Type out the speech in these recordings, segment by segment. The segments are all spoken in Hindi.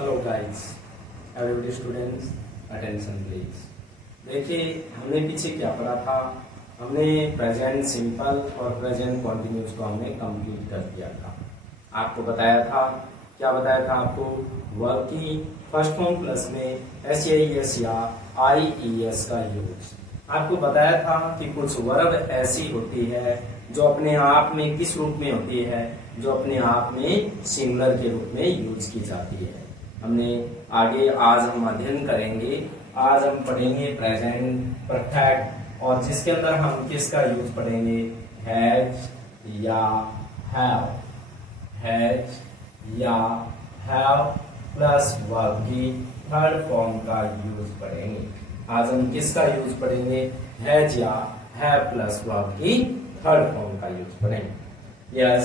Hello guys, everybody students, attention please. देखिए, हमने पीछे क्या पढ़ा था। हमने प्रेजेंट सिंपल और प्रेजेंट कॉन्टिन्यूस को हमने कंप्लीट कर दिया था। आपको बताया था, क्या बताया था आपको, वर्ब की फर्स्ट फॉर्म प्लस में एस या IES का यूज। आपको बताया था कि कुछ वर्ब ऐसी होती है जो अपने आप में किस रूप में होती है, जो अपने आप में सिंगुलर के रूप में यूज की जाती है। हमने आगे आज हम अध्ययन करेंगे। आज हम पढ़ेंगे प्रेजेंट परफेक्ट, और जिसके अंदर हम किसका यूज पढ़ेंगे, हैज या हैव। हैज या हैव प्लस वर्ब की थर्ड फॉर्म का यूज पढ़ेंगे। आज हम किसका यूज पढ़ेंगे, हैज या हैव प्लस वर्ब की थर्ड फॉर्म का यूज पढ़ेंगे। यस,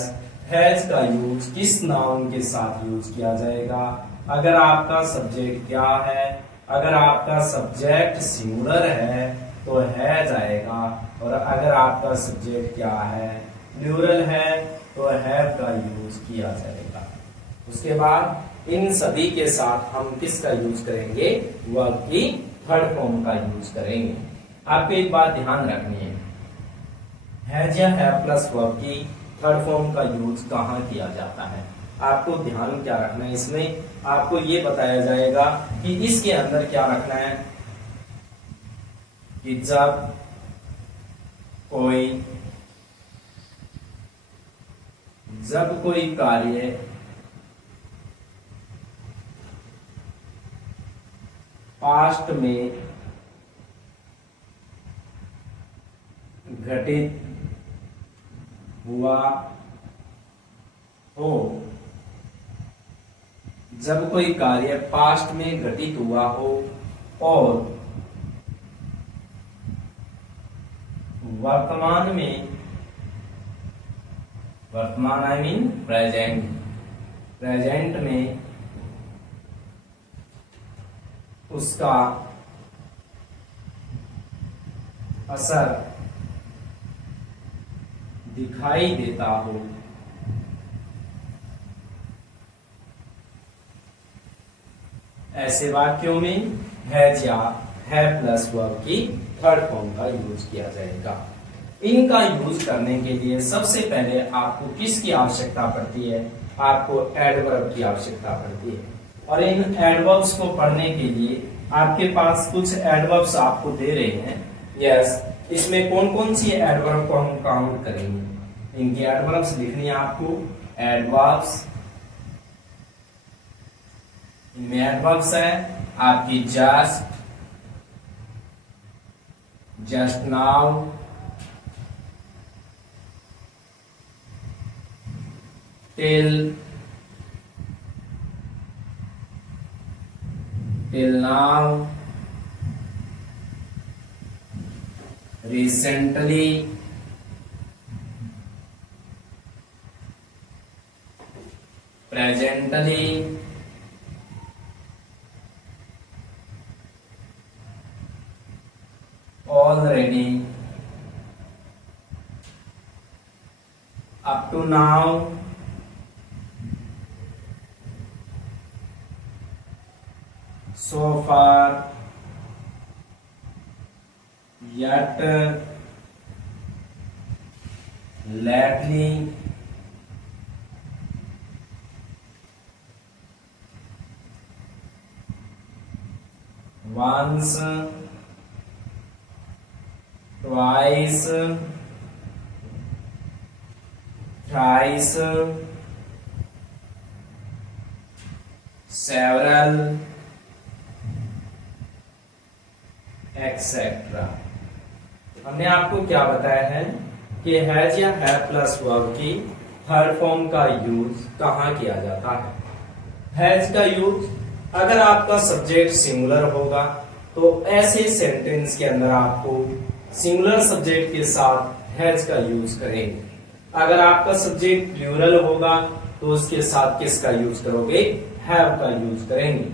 हैज का यूज किस नाउन के साथ यूज किया जाएगा। अगर आपका सब्जेक्ट क्या है, अगर आपका सब्जेक्ट सिंगुलर है तो हैज आएगा, और अगर आपका सब्जेक्ट क्या है, प्लूरल है, तो हैव का यूज किया जाएगा। उसके बाद इन सभी के साथ हम किसका यूज करेंगे, वर्ब की थर्ड फॉर्म का यूज करेंगे। आपको एक बात ध्यान रखनी है, हैज या हैव प्लस वर्ब की थर्ड फॉर्म का यूज कहाँ किया जाता है। आपको ध्यान क्या रखना है, इसमें आपको ये बताया जाएगा कि इसके अंदर क्या रखना है कि जब कोई कार्य पास्ट में घटित हुआ हो, जब कोई कार्य पास्ट में घटित हुआ हो और वर्तमान आई मीन प्रेजेंट में उसका असर दिखाई देता हो, ऐसे वाक्यों में हैज या हैव प्लस वर्ब की थर्ड फॉर्म का यूज किया जाएगा। इनका यूज करने के लिए सबसे पहले आपको किसकी आवश्यकता पड़ती है, आपको एडवर्ब की आवश्यकता पड़ती है। और इन एडवर्ब्स को पढ़ने के लिए आपके पास कुछ एडवर्ब्स आपको दे रहे हैं। यस, इसमें कौन कौन सी एडवर्ब को हम काउंट करेंगे, इनकी एडवर्ब्स लिखनी है आपको। एडवर्ब्स, इनमें एडवर्ब्स है आपकी just now, till now, recently, presently, already, up to now, so far, yet, lately, once, twice, thrice, several, etcetera. हमने आपको क्या बताया है कि हैज या हैव प्लस वर्ब की थर्ड फॉर्म का यूज कहाँ किया जाता है। हैज का यूज अगर आपका सब्जेक्ट सिंगुलर होगा तो ऐसे सेंटेंस के अंदर आपको सिंगुलर सब्जेक्ट के साथ हैज का यूज करेंगे। अगर आपका सब्जेक्ट प्लूरल होगा तो उसके साथ किसका यूज करोगे, हैव का यूज करेंगे,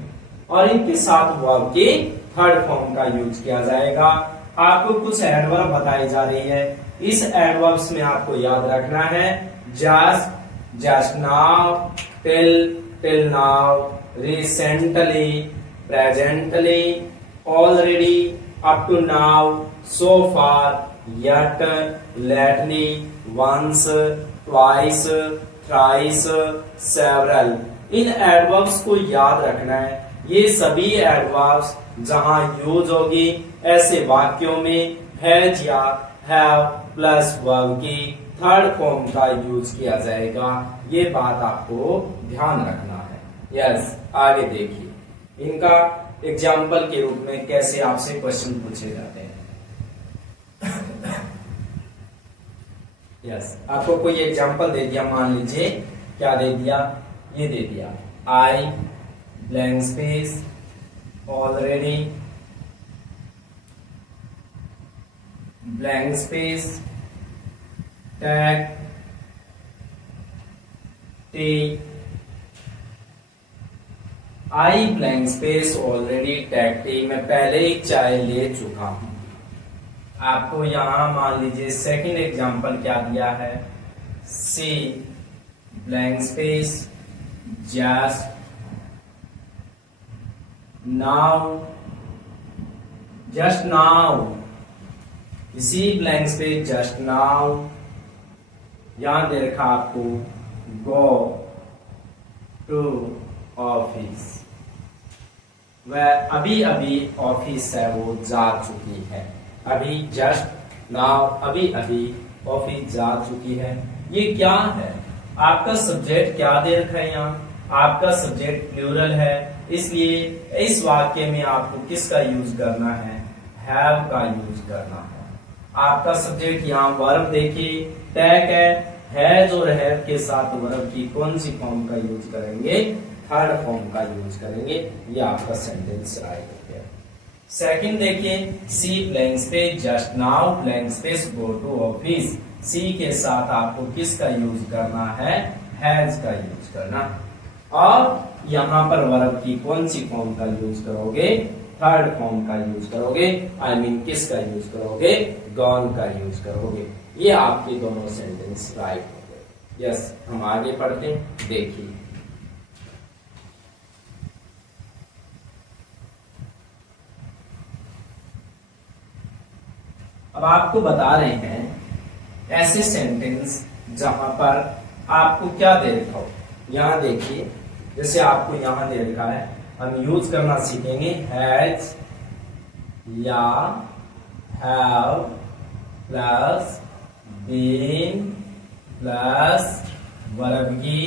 और इनके साथ वर्ब के थर्ड फॉर्म का यूज किया जाएगा। आपको कुछ एडवर्ब बताई जा रही है, इस एडवर्ब्स में आपको याद रखना है just, just now, till, till now, recently, presently, already, up to now, so far, yet, lately, once, twice, thrice, several। In adverbs को याद रखना है। ये सभी एडवर्ब्स जहां यूज होगी ऐसे वाक्यों में हैज या हैव प्लस वर्ब की थर्ड फॉर्म का यूज किया जाएगा। ये बात आपको ध्यान रखना है। यस, आगे देखिए इनका एग्जाम्पल के रूप में कैसे आपसे क्वेश्चन पूछे जाते हैं। यस, आपको कोई एग्जाम्पल दे दिया, मान लीजिए क्या दे दिया, ये दे दिया आई blank space already blank space tag T I blank space already tag T. मैं पहले ही चाय ले चुका हूं। आपको यहां मान लीजिए सेकंड एग्जांपल क्या दिया है, see blank space just now, just now, इसी ब्लैंक स्पेस जस्ट नाउ, यहां दे रखा आपको गो टू ऑफिस, वह अभी अभी ऑफिस है वो जा चुकी है। अभी जस्ट नाउ, अभी अभी ऑफिस जा चुकी है। ये क्या है, आपका सब्जेक्ट क्या दे रखा है, यहाँ आपका सब्जेक्ट प्लूरल है, इसलिए इस वाक्य में आपको किसका यूज करना है, हैव का यूज करना है। आपका सब्जेक्ट यहाँ वर्ब देखिए टैग है और हैव के साथ वर्ब की कौन सी फॉर्म का यूज करेंगे, थर्ड फॉर्म का यूज करेंगे। ये आपका सेंटेंस राइट हो गया। सेकंड देखिए, see blank space just now blank space go to office. See के साथ आपको किसका यूज करना है, हैज का यूज करना। और यहाँ पर वर्ब की कौन सी फॉर्म का यूज करोगे, थर्ड फॉर्म का यूज करोगे। आई मीन किसका यूज करोगे, गॉन का यूज करोगे। ये आपके दोनों सेंटेंस राइट हो गए। यस, हम आगे पढ़ते हैं, देखिए अब आपको बता रहे हैं ऐसे सेंटेंस जहां पर आपको क्या दे रखा हो। यहां देखिए, जैसे आपको यहां दे रखा है, हम यूज करना सीखेंगे हैज या have plus been plus verb की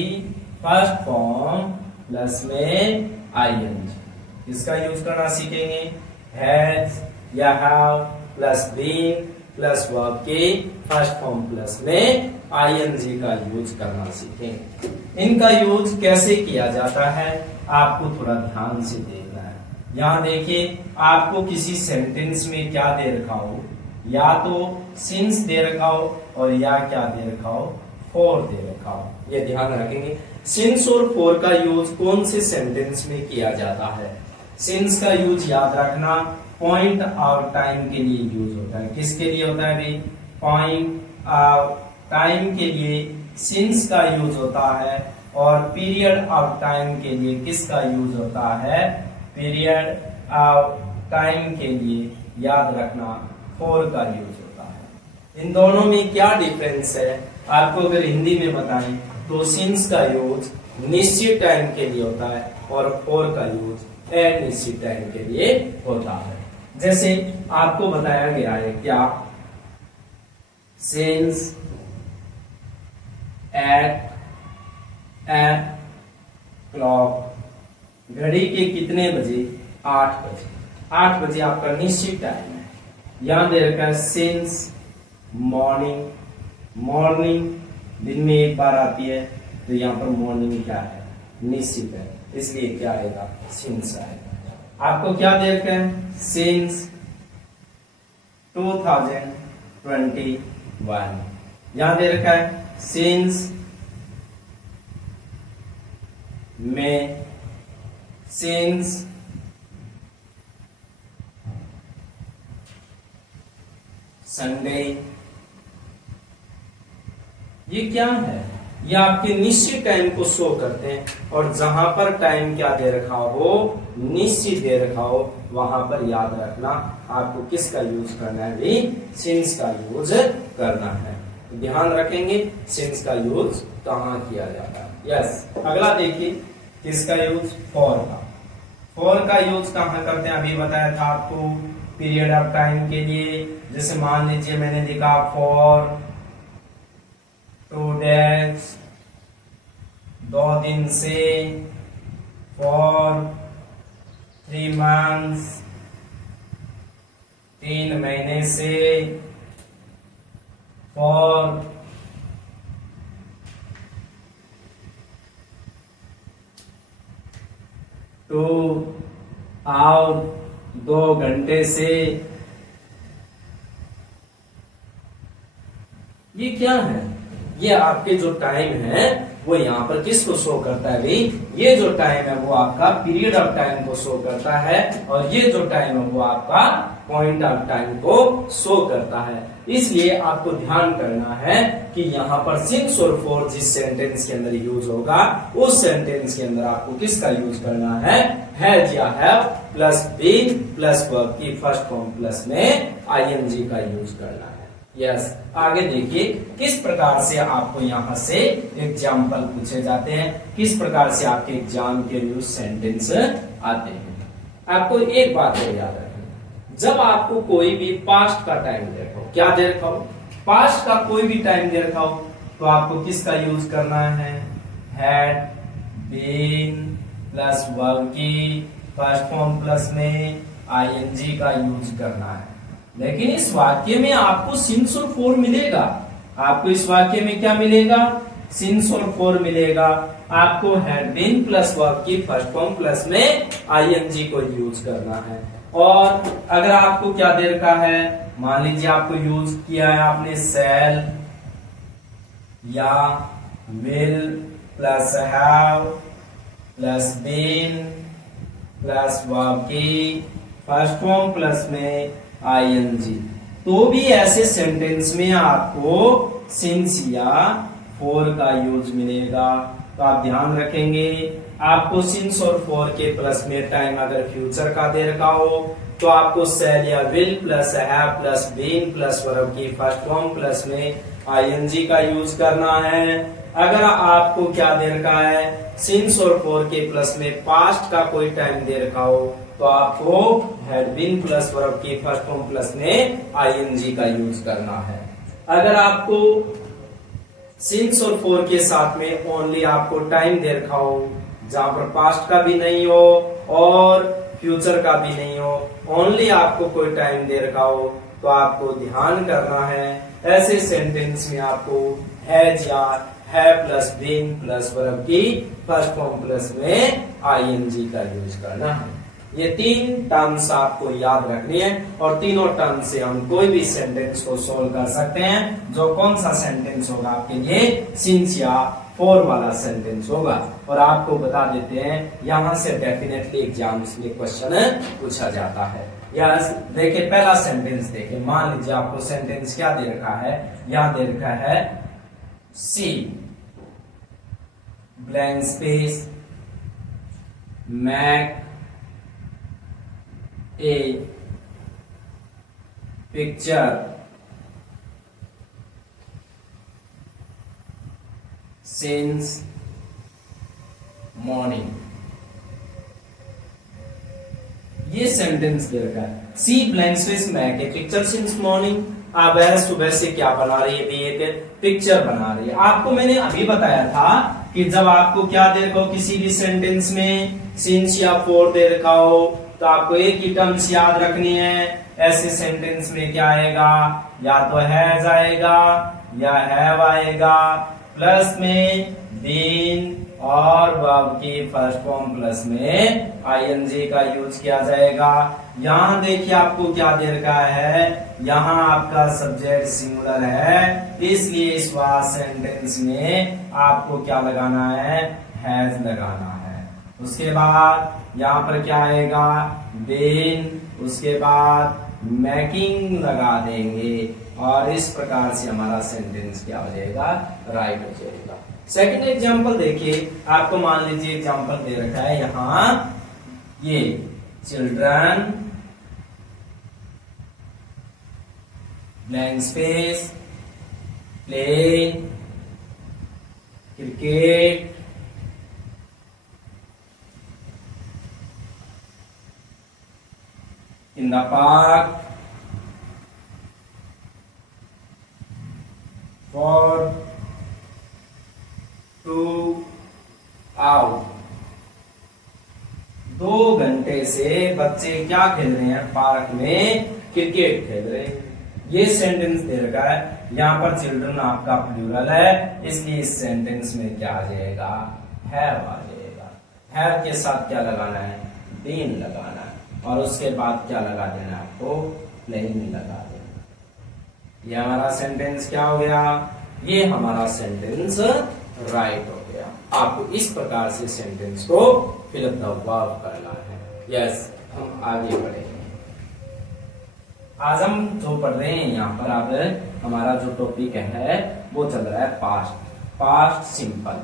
फर्स्ट फॉर्म प्लस में आईएनजी। इसका यूज करना सीखेंगे, हैज या have plus been plus verb के फर्स्ट फॉर्म प्लस में आईएनजी का यूज करना सीखेंगे। इनका यूज कैसे किया जाता है आपको थोड़ा ध्यान से देखना है। यहाँ देखिए, आपको किसी सेंटेंस में क्या दे रखा हो, या तो सिंस दे रखा हो और या क्या दे रखा हो, फॉर दे रखा हो। ये ध्यान रखेंगे। सिंस और फॉर का यूज कौन से सेंटेंस में किया जाता है। सिंस का यूज याद रखना पॉइंट ऑफ टाइम के लिए यूज होता है। किसके लिए होता है भाई, पॉइंट ऑफ टाइम के लिए सिंस का यूज होता है। और पीरियड ऑफ टाइम के लिए किसका यूज होता है, पीरियड ऑफ टाइम के लिए याद रखना फॉर का यूज होता है। इन दोनों में क्या डिफरेंस है आपको अगर हिंदी में बताएं तो सिंस का यूज निश्चित टाइम के लिए होता है और फॉर का यूज अनिश्चित टाइम के लिए होता है। जैसे आपको बताया गया है क्या, सिंस एट ए क्लॉक, घड़ी के कितने बजे, 8 बजे। 8 बजे आपका निश्चित टाइम है। यहां दे रखा है सिंस मॉर्निंग, मॉर्निंग दिन में एक बार आती है तो यहाँ पर मॉर्निंग क्या है, निश्चित है, इसलिए क्या आएगा, सिंस आएगा। आपको क्या दे रखा है, सिंस 2021, यहां दे रखा है सिंस में, सिंस संडे। ये क्या है, ये आपके निश्चित टाइम को शो करते हैं, और जहां पर टाइम क्या दे रखा हो, निश्चित दे रखा हो, वहां पर याद रखना आपको किसका यूज करना है, भी सिंस का यूज करना है। तो ध्यान रखेंगे सिंस का यूज कहाँ किया जाता है। यस, अगला देखिए किसका यूज, फॉर का। फॉर का यूज कहाँ करते हैं, अभी बताया था आपको, पीरियड ऑफ टाइम के लिए। जैसे मान लीजिए मैंने लिखा फॉर 2 days, 2 दिन से, फॉर 3 months, 3 महीने से, फॉर 2 आवर, 2 घंटे से। ये क्या है, ये आपके जो टाइम है वो यहाँ पर किसको शो करता है भाई, ये जो टाइम है वो आपका पीरियड ऑफ टाइम को शो करता है, और ये जो टाइम है वो आपका पॉइंट ऑफ टाइम को शो करता है। इसलिए आपको ध्यान करना है कि यहाँ पर सिंस और फॉर जिस सेंटेंस के अंदर यूज होगा, उस सेंटेंस के अंदर आपको किसका यूज करना है, हैज या have plus been plus verb की फर्स्ट फॉर्म प्लस में आईएनजी का यूज करना है। यस, आगे देखिए किस प्रकार से आपको यहाँ से एग्जाम्पल पूछे जाते हैं, किस प्रकार से आपके एग्जाम के लिए सेंटेंस आते हैं। आपको एक बात और याद रखना, जब आपको कोई भी पास्ट का टाइम दे रखा हो, क्या दे रखा हो, पास्ट का कोई भी टाइम दे रखा हो, तो आपको किसका यूज करना है, हैड बीन प्लस वर्ब की फर्स्ट फॉर्म प्लस में आईएनजी का यूज करना है। लेकिन इस वाक्य में आपको सिंस और फॉर मिलेगा, आपको इस वाक्य में क्या मिलेगा, सिंस और फॉर मिलेगा। आपको हैड बीन प्लस वर्ब की फर्स्ट फॉर्म प्लस में आईएनजी को यूज करना है। और अगर आपको क्या दे रखा है, मान लीजिए आपको यूज किया है आपने सेल या will plus have plus been plus verb की फर्स्ट फॉर्म प्लस में आईएनजी, तो भी ऐसे सेंटेंस में आपको सिंस या फॉर का यूज मिलेगा। तो आप ध्यान रखेंगे, आपको सिंस और फॉर के प्लस में टाइम अगर फ्यूचर का दे रखा हो, तो आपको सेल या will plus have plus been plus verb की फर्स्ट फॉर्म प्लस में आईएनजी का यूज करना है। अगर आपको क्या दे रखा है, सिंस और फॉर के प्लस में पास्ट का कोई टाइम दे रखा हो, तो आपको हैड बीन प्लस वर्ब की फर्स्ट फॉर्म प्लस में आईएनजी का यूज करना है। अगर आपको सिंस और फॉर के साथ में ओनली आपको टाइम दे रखा हो, जहां पर पास्ट का भी नहीं हो और फ्यूचर का भी नहीं हो, ओनली आपको कोई टाइम दे रखा हो, तो आपको ध्यान करना है ऐसे सेंटेंस में आपको हैज या है प्लस बीन प्लस वर्ब की फर्स्ट फॉर्म प्लस में आईएनजी का यूज करना है। ये 3 टर्म्स आपको याद रखनी है, और तीनों टर्म से हम कोई भी सेंटेंस को सोल्व कर सकते हैं। जो कौन सा सेंटेंस होगा आपके लिए, सिंस या फॉर वाला सेंटेंस होगा। और आपको बता देते हैं, यहां से डेफिनेटली एग्जाम्स में क्वेश्चन पूछा जाता है। यस, देखिए पहला सेंटेंस देखिए, मान लीजिए आपको सेंटेंस क्या दे रखा है, यहां दे रखा है सी ब्लैंक स्पेस मैक ए पिक्चर सिंस मॉर्निंग। ये सेंटेंस दे रखा है, सी ब्लैंक स्पेस मैक ए पिक्चर सिंस मॉर्निंग। आप सुबह से क्या बना रही है, भी एक पिक्चर बना रही है। आपको मैंने अभी बताया था कि जब आपको क्या दे रखा हो, किसी भी सेंटेंस में सिंस या फॉर दे रखा हो, तो आपको एक ही टर्म्स याद रखनी है। ऐसे सेंटेंस में क्या आएगा, या तो हैज आएगा या हैव आएगा, प्लस में बीन और वर्ब की फर्स्ट फॉर्म प्लस में आईएनजी का यूज किया जाएगा। यहाँ देखिए आपको क्या दे रखा है, यहाँ आपका सब्जेक्ट सिंगुलर है, इसलिए इस सेंटेंस में आपको क्या लगाना है, हैज लगाना है। उसके बाद यहाँ पर क्या आएगा, बीन, उसके बाद मेकिंग लगा देंगे, और इस प्रकार से हमारा सेंटेंस क्या हो जाएगा, राइट हो जाएगा। सेकंड एग्जांपल देखिए, आपको मान लीजिए एग्जांपल दे रखा है यहां, ये children blank space play cricket in the park for 2 hours। 2 घंटे से बच्चे क्या खेल रहे हैं? पार्क में क्रिकेट खेल रहे हैं। ये सेंटेंस दे रखा है, यहाँ पर चिल्ड्रन आपका प्लूरल है, इसलिए इस सेंटेंस में क्या आ जाएगा? हैव आ जाएगा। हैव के साथ क्या लगाना है? बीन लगाना है, और उसके बाद क्या लगा देना आपको? प्लेइंग लगा देना। ये हमारा सेंटेंस क्या हो गया? ये हमारा सेंटेंस राइट हो गया। आपको इस प्रकार से सेंटेंस को फिल अप द वर्ब करना है। यस, हम आगे बढ़ेंगे। आज हम जो पढ़ रहे हैं यहाँ पर, आप हमारा जो टॉपिक है वो चल रहा है पास्ट सिंपल।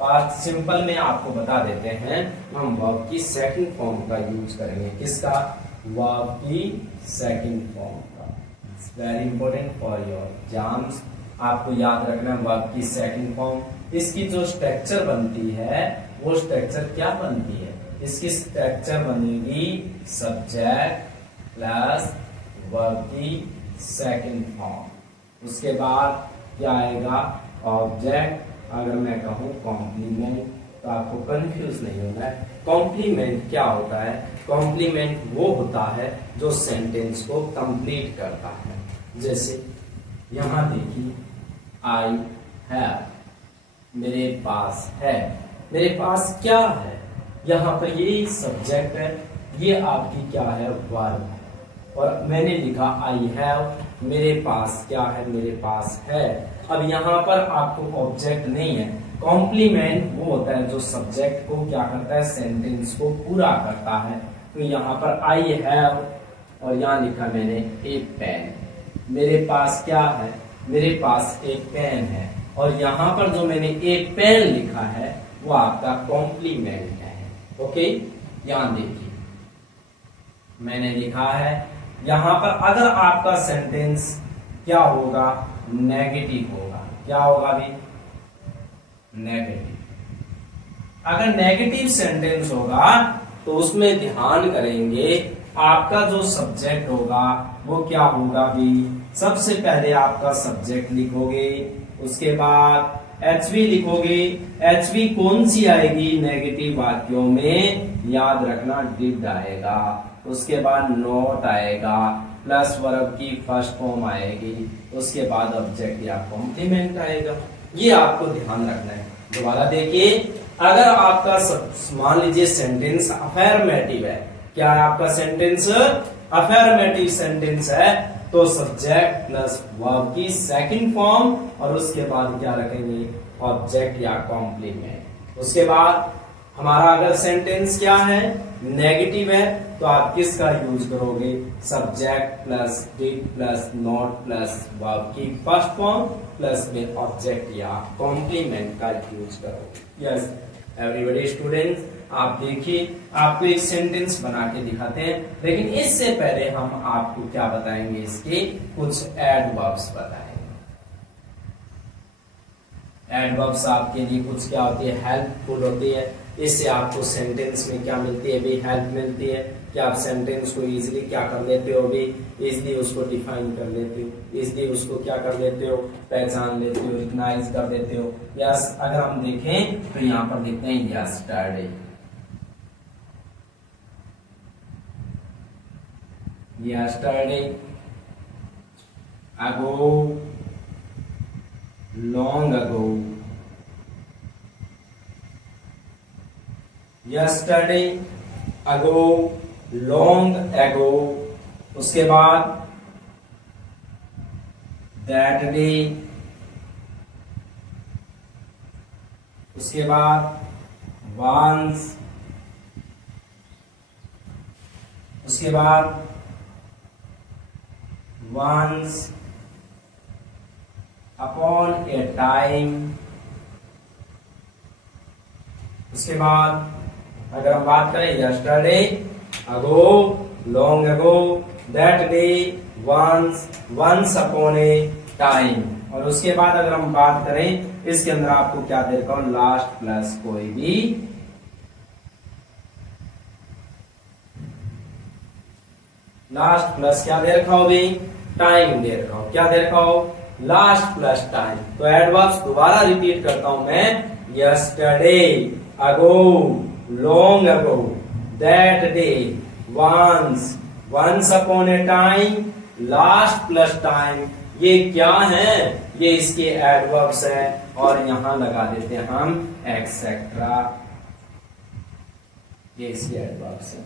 पास्ट सिंपल में आपको बता देते हैं, हम वर्ब की सेकंड फॉर्म का यूज करेंगे। किसका? वर्ब की सेकंड फॉर्म का। It's very important for your exams. आपको याद रखना है वर्ब की सेकंड फॉर्म। इसकी जो स्ट्रक्चर बनती है वो स्ट्रक्चर क्या बनती है? इसकी स्ट्रक्चर बनेगी सब्जेक्ट प्लस वर्ब की सेकंड फॉर्म। उसके बाद क्या आएगा? ऑब्जेक्ट। अगर मैं कहूं कॉम्प्लीमेंट तो आपको कंफ्यूज नहीं होना है। कॉम्प्लीमेंट क्या होता है? कॉम्प्लीमेंट वो होता है जो सेंटेंस को कंप्लीट करता है। जैसे यहां देखिए, आई हैव, मेरे पास है। मेरे पास क्या है? यहाँ पर ये सब्जेक्ट है, ये आपकी क्या है? वर्ब है। और मैंने लिखा आई हैव, मेरे पास क्या है? मेरे पास है। अब यहाँ पर आपको ऑब्जेक्ट नहीं है। कॉम्प्लीमेंट वो होता है जो सब्जेक्ट को क्या करता है? सेंटेंस को पूरा करता है। तो यहाँ पर आई हैव और यहाँ लिखा मैंने ए पेन। मेरे पास क्या है? मेरे पास एक पेन है। और यहाँ पर जो मैंने एक पेन लिखा है वो आपका कॉम्प्लीमेंट है। ओके, यहाँ देखिए मैंने लिखा है। यहाँ पर अगर आपका सेंटेंस क्या होगा? नेगेटिव होगा। क्या होगा भी? नेगेटिव। अगर नेगेटिव सेंटेंस होगा तो उसमें ध्यान करेंगे, आपका जो सब्जेक्ट होगा वो क्या होगा भी? सबसे पहले आपका सब्जेक्ट लिखोगे, उसके बाद एचवी लिखोगे। एचवी कौन सी आएगी नेगेटिव वाक्यों में? याद रखना, डिड आएगा। उसके बाद नॉट आएगा, प्लस वर्ब की फर्स्ट फॉर्म आएगी। उसके बाद ऑब्जेक्ट या कॉम्प्लीमेंट आएगा। ये आपको ध्यान रखना है। दोबारा देखिए, अगर आपका मान लीजिए सेंटेंस अफर्मेटिव है। क्या है आपका सेंटेंस? अफर्मेटिव सेंटेंस है, तो सब्जेक्ट प्लस वर्ब की सेकंड फॉर्म और उसके बाद क्या रखेंगे? ऑब्जेक्ट या कॉम्प्लीमेंट। उसके बाद हमारा अगर सेंटेंस क्या है? नेगेटिव है, तो आप किसका यूज करोगे? Subject plus did plus not plus verb की फर्स्ट फॉर्म प्लस में ऑब्जेक्ट या कॉम्प्लीमेंट का यूज करोगे। यस एवरीबॉडी स्टूडेंट्स, आप देखिए, आपको एक सेंटेंस बना के दिखाते हैं, लेकिन इससे पहले हम आपको क्या बताएंगे? इसके कुछ एडवर्ब्स बताएंगे। एडवर्ब्स आपके लिए कुछ क्या होती है? हेल्पफुल होती है। इससे आपको सेंटेंस में क्या मिलती है? भी हेल्प मिलती है कि आप सेंटेंस को इजीली क्या कर लेते हो? भी इजीली उसको डिफाइन कर लेते हो, इजीली उसको क्या कर लेते हो? पहचान लेते हो, रिकॉग्नाइज कर देते हो। यस, अगर हम देखें तो यहाँ पर देखते हैं yesterday. Yesterday, ago, long ago। Yesterday, ago, long ago। उसके बाद that day। उसके बाद once। उसके बाद once upon a time। उसके बाद अगर हम बात करें yesterday, ago, long ago, that day, once upon a time. और उसके बाद अगर हम बात करें इसके अंदर आपको क्या दे रखा हूं, लास्ट प्लस कोई भी लास्ट प्लस क्या दे रखा हो भाई, टाइम दे रखा हूं। क्या दे रखा हो, लास्ट प्लस टाइम। तो एडवर्ब्स दोबारा रिपीट करता हूं मैं, yesterday, ago, long ago, that day, once upon a time, last plus time. ये क्या है, ये इसके एडवर्ब्स है और यहां लगा देते हैं हम एक्सेट्रा। ये इसके एडवर्ब्स है।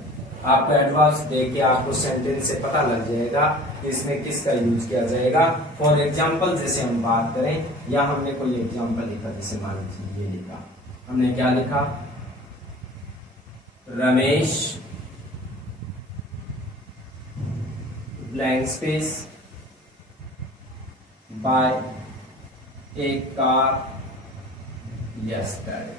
आपको एडवर्ब्स देख के आपको सेंटेंस से पता लग जाएगा कि इसमें किसका यूज किया जाएगा। फॉर एग्जाम्पल जैसे हम बात करें, या हमने कोई एग्जाम्पल लिखा, जैसे मान लीजिए ये लिखा, हमने क्या लिखा, रमेश ब्लैंक स्पेस बाय ए कार यस्टरडे।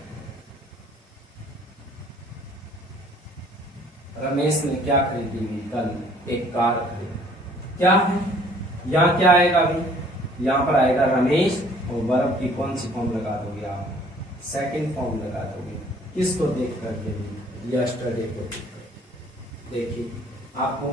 रमेश ने क्या खरीदी हुई, कल एक कार खरीदी। क्या है, यहाँ क्या आएगा अभी, यहाँ पर आएगा रमेश और वर्ब की कौन सी फॉर्म लगा दोगे आप, सेकंड फॉर्म लगा दोगे। किसको देख करके, यस्टरडे को देख करके। देखिए आपको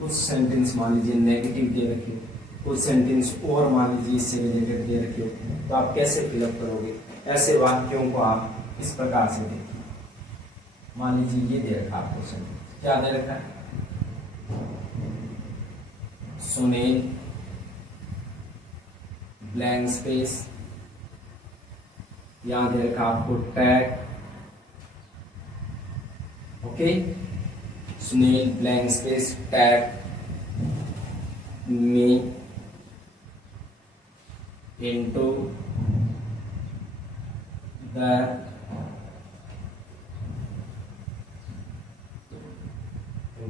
कुछ सेंटेंस मान लीजिए नेगेटिव दे रखे हो, कुछ सेंटेंस और मान लीजिए इससे रिलेटेड दे रखे हो, तो आप कैसे फिलअप करोगे। ऐसे वाक्यों को आप इस प्रकार से देखिए। मान लीजिए ये दे रखा आपको सेंटेंस, क्या दे रखा है, सुनील ब्लैंक स्पेस, यहां दे रखा आपको tag, okay, Sunil blank space tag me into the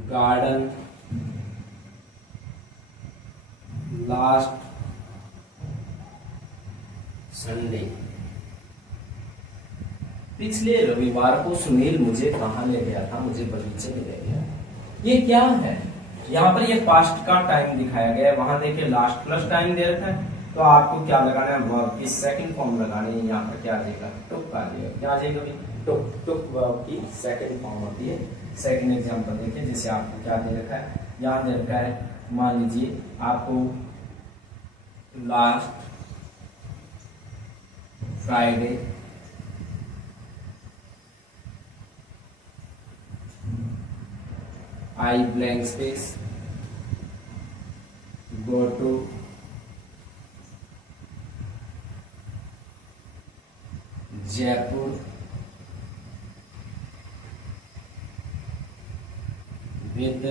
garden last Sunday। पिछले रविवार को सुनील मुझे कहां ले गया था, मुझे बगीचे में ले गया। ये क्या है, यहाँ पर ये पास्ट का टाइम दिखाया गया है, वहां देखिए लास्ट प्लस टाइम दे रखा है। तो आपको क्या लगाना है, वर्ब की सेकंड फॉर्म लगानी है। यहाँ पर क्या आ जाएगा, टुक आ जाएगा। क्या आ जाएगा, टुक। टुक वर्ब की सेकंड फॉर्म होती है। सेकंड एग्जांपल देखिए, जैसे आपको क्या दे रखा है, यहाँ दे रखा है, मान लीजिए आपको last Friday I blank space go to Jaipur with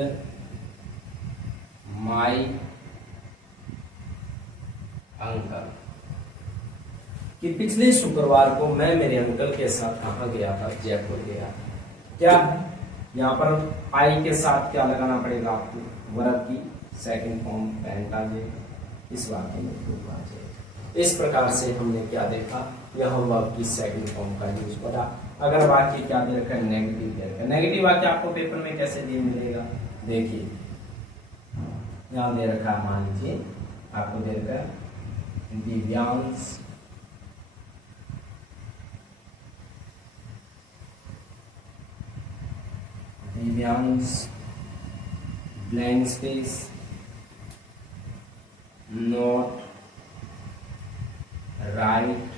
my uncle. कि पिछले शुक्रवार को मैं मेरे अंकल के साथ कहां गया था, जयपुर गया। क्या यहाँ पर आई के साथ क्या लगाना पड़ेगा आपको, वर्ब की सेकंड फॉर्म पैंट आ जाएगी। इस वाक्य में टू आ जाएगा। इस प्रकार से हमने क्या देखा, यह वर्ब की सेकंड फॉर्म का यूज पड़ा। अगर वाक्य क्या दे रखा है, नेगेटिव दे रखा है। नेगेटिव वाक्य आपको पेपर में कैसे दिए मिलेगा, देखिए यहां दे रखा है, मान लीजिए आपको दे रखा है Divyansh blank space not right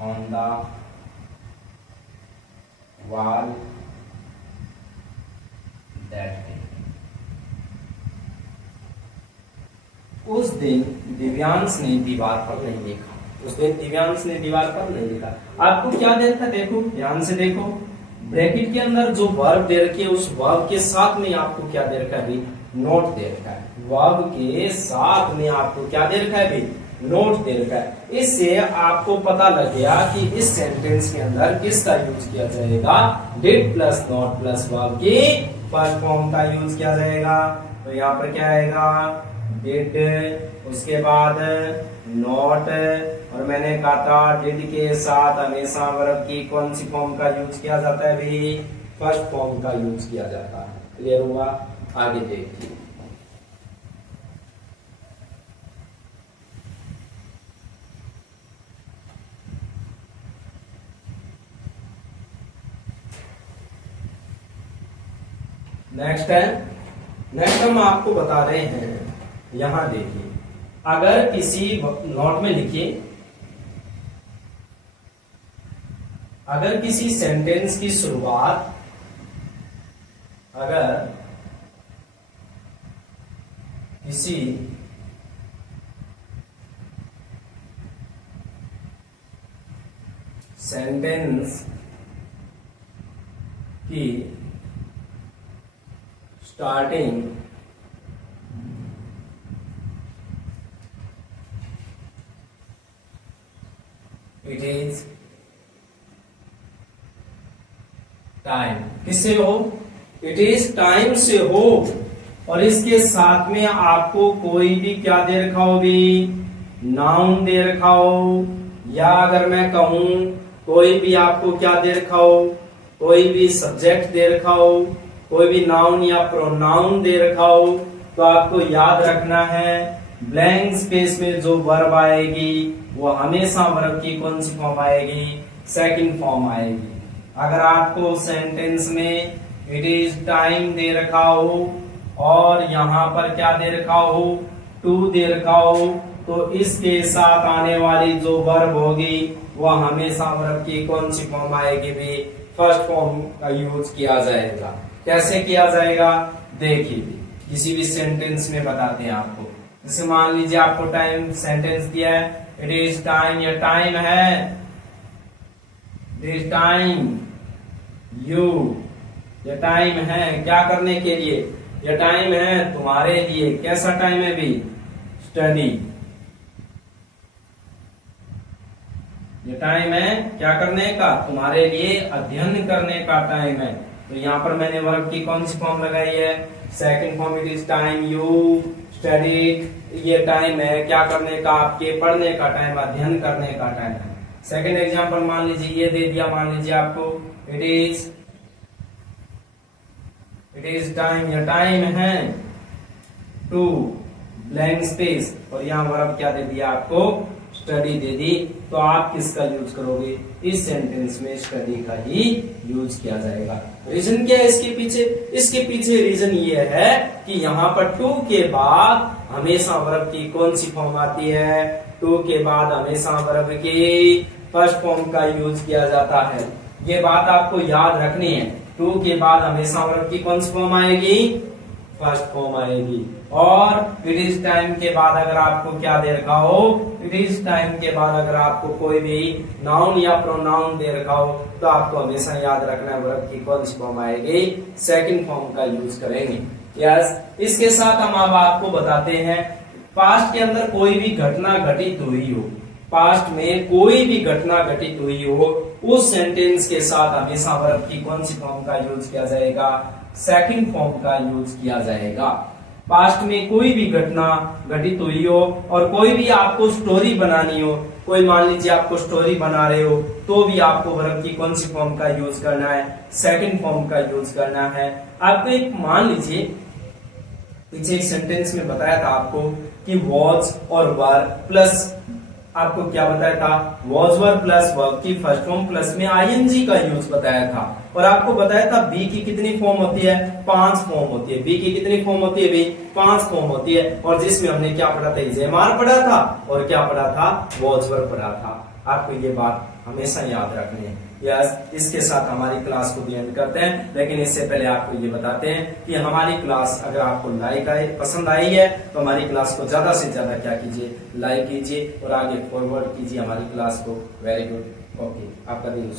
on the wall that day. उस दिन दिव्यांश ने दीवार पर नहीं लिखा। उस दिन दिव्यांश ने दीवार पर नहीं लिखा। आपको क्या देता है, देखो ध्यान से देखो, ब्रैकेट के अंदर जो वर्ब दे रखी है उस वर्ब के साथ में आपको क्या दे रखा है, नोट दे रखा है। वर्ब के साथ में आपको क्या दे रखा है, नोट दे रखा है। इससे आपको पता लग गया कि इस सेंटेंस के अंदर किसका यूज किया जाएगा, did plus not plus verb की फर्स्ट फॉर्म का यूज किया जाएगा। तो यहाँ पर क्या आएगा, डिड, उसके बाद नॉट, और मैंने कहा था डिड के साथ हमेशा वर्ब की कौन सी फॉर्म का यूज किया जाता है भी, फर्स्ट फॉर्म का यूज किया जाता है। क्लियर हुआ? आगे देखिए, नेक्स्ट हम आपको बता रहे हैं, यहां देखिए, अगर किसी नोट में लिखिए, अगर किसी सेंटेंस की शुरुआत, अगर किसी सेंटेंस की स्टार्टिंग इट इज टाइम, किससे हो? इट इज टाइम से हो, और इसके साथ में आपको कोई भी क्या दे रखा हो भी, नाउन दे रखा हो, या अगर मैं कहूं कोई भी आपको क्या दे रखा हो, कोई भी सब्जेक्ट दे रखा हो, कोई भी नाउन या प्रोनाउन दे रखा हो, तो आपको याद रखना है ब्लैंक स्पेस में जो वर्ब आएगी वो हमेशा वर्ब की कौन सी फॉर्म आएगी, सेकंड फॉर्म आएगी। अगर आपको सेंटेंस में इट इज टाइम दे रखा हो और यहाँ पर क्या दे रखा हो, टू दे रखा हो, तो इसके साथ आने वाली जो वर्ब होगी वो हमेशा वर्ब की कौन सी फॉर्म आएगी भी, फर्स्ट फॉर्म का यूज किया जाएगा। कैसे किया जाएगा देखिए, किसी भी सेंटेंस में बताते हैं आपको। जैसे मान लीजिए आपको टाइम सेंटेंस दिया है, इट इज टाइम, या टाइम है, इट इज टाइम यू, ये टाइम है क्या करने के लिए, ये टाइम है तुम्हारे लिए। कैसा टाइम है भी, स्टडी, ये टाइम है क्या करने का, तुम्हारे लिए अध्ययन करने का टाइम है। तो यहाँ पर मैंने वर्ब की कौन सी फॉर्म लगाई है, second form, it is time you study, ये टाइम है क्या करने का, आपके पढ़ने का टाइम, अध्ययन करने का टाइम है। सेकंड एग्जांपल मान लीजिए ये दे दिया, मान लीजिए आपको इट इज टाइम, या टाइम है टू ब्लैंक स्पेस, और यहाँ वर्ब क्या दे दिया आपको, स्टडी दे दी। तो आप किसका यूज करोगे, इस सेंटेंस में स्टडी का ही यूज किया जाएगा। रीजन क्या है इसके पीछे, इसके पीछे रीजन ये है कि यहाँ पर टू के बाद हमेशा वर्ब की कौन सी फॉर्म आती है, टू के बाद हमेशा वर्ब की फर्स्ट फॉर्म का यूज किया जाता है। ये बात आपको याद रखनी है, टू के बाद हमेशा वर्ब की कौन सी फॉर्म आएगी, फर्स्ट फॉर्म आएगी। और इट इज टाइम के बाद अगर आपको क्या दे रखा हो, इट इज टाइम के बाद अगर आपको कोई भी नाउन या प्रोनाउन दे रखा हो, तो आपको हमेशा याद रखना है वर्ब की कौन सी फॉर्म आएगी, सेकंड फॉर्म का यूज करेंगे। यस, इसके साथ हम अब आपको बताते हैं, पास्ट के अंदर कोई भी घटना घटित हुई हो, पास्ट में कोई भी घटना घटित हुई हो, उस सेंटेंस के साथ हमेशा वर्ब की कौन सी फॉर्म का यूज किया जाएगा, सेकंड फॉर्म का यूज किया जाएगा। पास्ट में कोई भी घटना घटित हुई हो और कोई भी आपको स्टोरी बनानी हो, कोई मान लीजिए आपको स्टोरी बना रहे हो, तो भी आपको वर्ब की कौन सी फॉर्म का यूज करना है, सेकंड फॉर्म का यूज करना है। आपको एक मान लीजिए पीछे एक सेंटेंस में बताया था आपको कि वॉज और वर प्लस, आपको क्या बताया था, वॉज वर प्लस वर्ब की फर्स्ट फॉर्म प्लस में आईएनजी का यूज बताया था। और आपको बताया था बी की कितनी फॉर्म होती है, 5 फॉर्म होती है। बी की कितनी फॉर्म होती है, भी 5 फॉर्म होती है। और जिसमें हमने क्या पढ़ा था, इजेमार पढ़ा था और क्या पढ़ा था, वॉज वर पढ़ा था। आपको ये बात हमेशा याद रखनी है। यस, इसके साथ हमारी क्लास को भी एंड करते हैं, लेकिन इससे पहले आपको ये बताते हैं कि हमारी क्लास अगर आपको पसंद आई है तो हमारी क्लास को ज्यादा से ज्यादा क्या कीजिए, लाइक कीजिए और आगे फॉरवर्ड कीजिए हमारी क्लास को। वेरी गुड, ओके, आपका दिन